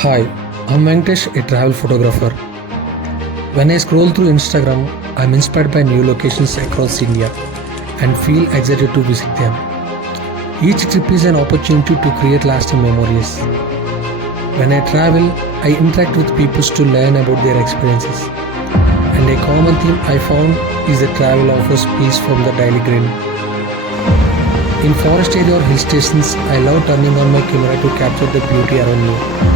Hi, I'm Venkatesh, a travel photographer. When I scroll through Instagram, I'm inspired by new locations across India and feel excited to visit them. Each trip is an opportunity to create lasting memories. When I travel, I interact with people to learn about their experiences. And a common theme I found is that travel offers peace from the daily grind. In forest area or hill stations, I love turning on my camera to capture the beauty around me.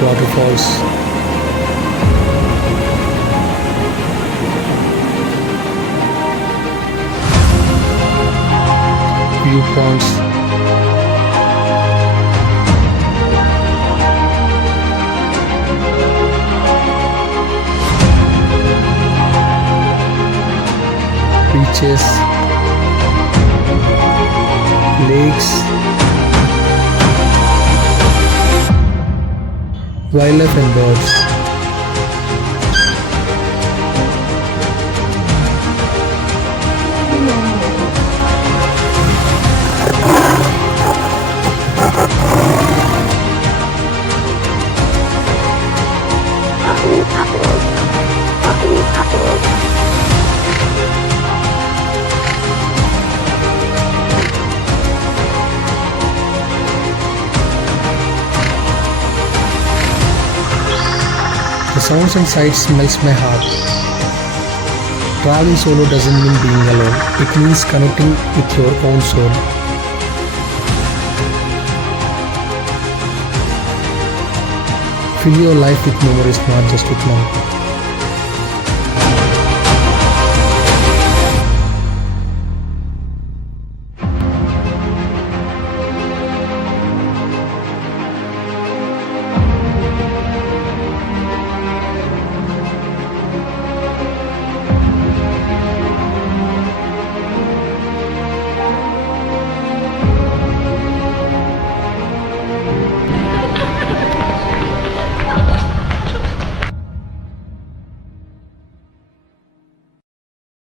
Waterfalls, viewpoints, beaches, lakes, wildlife and birds. The sounds and sights melts my heart. Traveling solo doesn't mean being alone. It means connecting with your own soul. Fill your life with memories, not just with money.